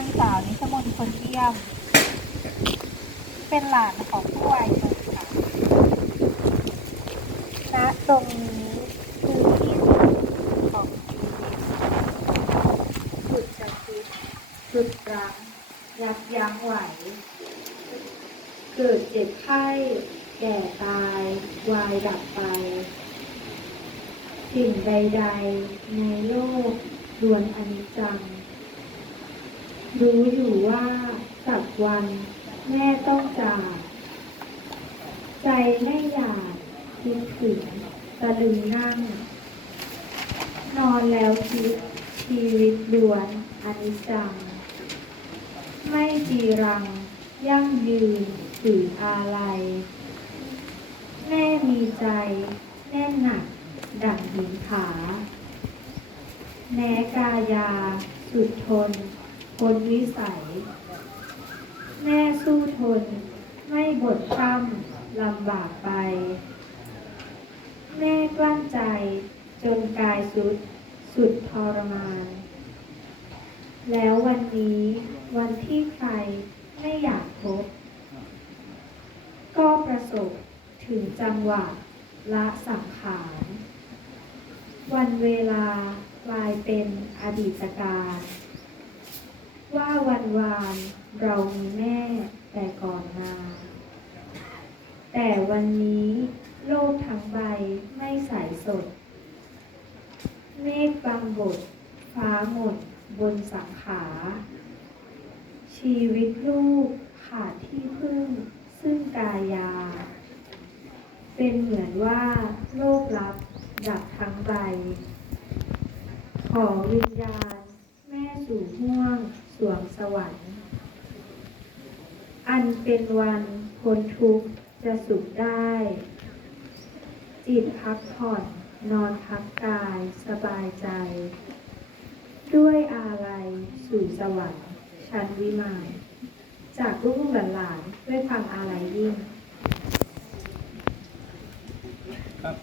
างสาวนิชมนคนเยม เป็นหลานของผู้วายชนค่ะณตรงนี้คือที่สุดของชีวิตสุดจะคิดสุดรังยับยั้งไหว เกิดเจ็บไข้ แก่ตาย วายดับไปสิ่งใดๆในโลกล้วนอนิจจัง รู้อยู่ว่าสักวันแม่ต้องจากใจไม่อยากคิดถึงตะลึงนั่ง นอนแล้วคิดชีวิตล้วนอันจัง ไม่จีรัง ยั่งยืนถืออาลัย แม่มีใจ แน่นหนัก ดั่งหินผาแม้กายาสุดทน พ้นวิสัย แม่สู้ทน ไม่บดพร่ำลำบากไป แม่กลั้นใจจนกายสุด สุดทรมาน แล้ววันนี้วันที่ใครไม่อยากพบ ก็ประสบถึงจังหวะละสังขาร วันเวลากลายเป็นอดีตการ ว่าวันวานเรามีแม่แต่ก่อนมา แต่วันนี้โลกทั้งใบไม่ใสสด เมฆบางบท ฟ้าหมดบนสังขา ชีวิตลูกขาดที่พึ่งซึ่งกายา เป็นเหมือนว่าโลกลับดับทั้งใบ ขอวิญญาณ สู่ห่วงสวงสวรรค์ อันเป็นวันคนทุกข์จะสุขได้ จิตพักผ่อนนอนพักกายสบายใจ ด้วยอาลัยสู่สวรรค์ชั้นวิมานจากลูกหลานด้วยความอาลัยยิ่งครับ